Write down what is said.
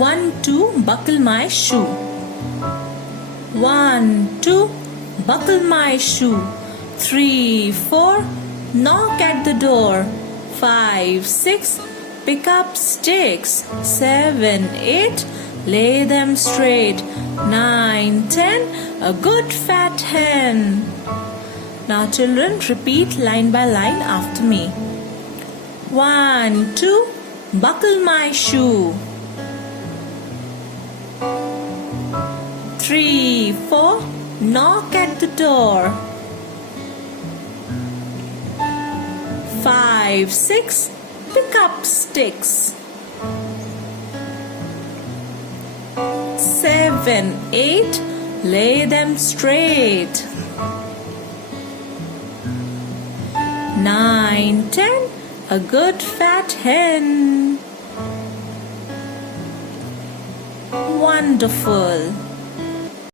1, 2, buckle my shoe. 1, 2, buckle my shoe. 3, 4, knock at the door. 5, 6, pick up sticks. 7, 8, lay them straight. 9, 10, a good fat hen. Now children, repeat line by line after me. 1, 2, buckle my shoe. 3, 4, knock at the door. 5, 6, pick up sticks. 7, 8, lay them straight. 9, 10, a good fat hen. Wonderful.